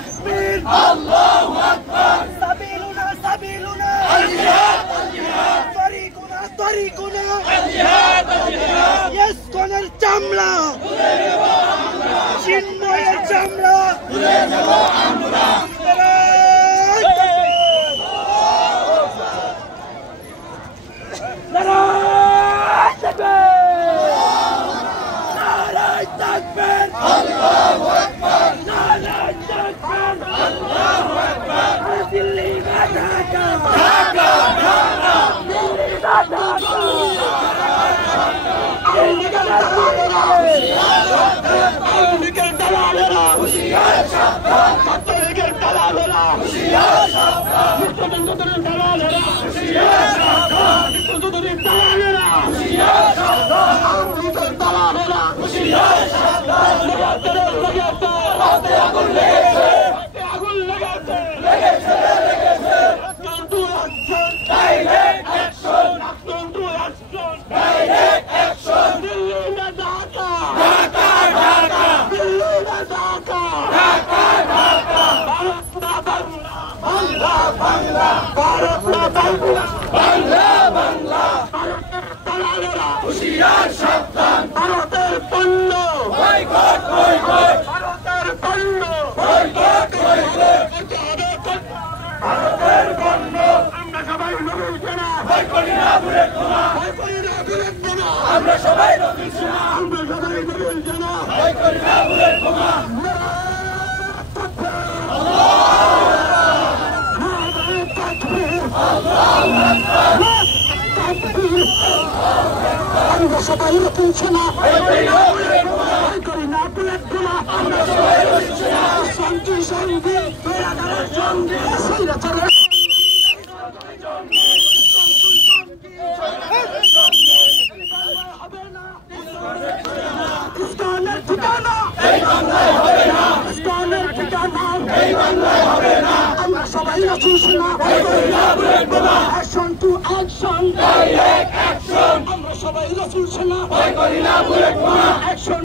তাকবীর আল্লাহু আকবার সাবিলুনা সাবিলুনা আল জিহাদ আল জিহাদ তরিকুনা আল জিহাদ ইয়াসকনের চামড়া তুলে নেব আমরা চিন্ময়ের চামড়া তুলে নেব আমরা নারায়ে তাকবীর আল্লাহু আকবার নারায়ে তাকবীর আল্লাহু আকবার দিল্লি का ढाका ढाका ढाका दिल्ली का ढाका दिल्ली का दलालेरा दिल्ली का दलालेरा होशियार सावधान दिल्ली का दलालेरा होशियार सावधान मुस्तफा दलालेरा होशियार सावधान मुस्तफा दलालेरा होशियार सावधान मुस्तफा दलालेरा होशियार सावधान लगाते हाथे आগুন লেগেছে Direct action! Direct action! Delhi mein Dhaka! Dhaka! Dhaka! Delhi mein Dhaka! Dhaka! Dhaka! Bangla! Bangla! Bharat na Bangla! Bangla! Bangla! Dalalera! Hoshiyar সাবধান! ভারতের পণ্য! বয়কট! বয়কট! ভারতের পণ্য! বয়কট! বয়কট! ভারতের পণ্য! ভয় করি না বুলেট বোমা আমরা সবাই রবিল সেনা ভয় করি না বুলেট বোমা আমরা সবাই রবিল সেনা ভয় করি না বুলেট বোমা আমরা সবাই রবিল সেনা শান্তি সঙ্গী নিরাকারের সঙ্গী স্বৈরাচারের Action to action! Direct action! আমরা সবাই রাসূল সেনা ভয় করি না বুলেট বোমা action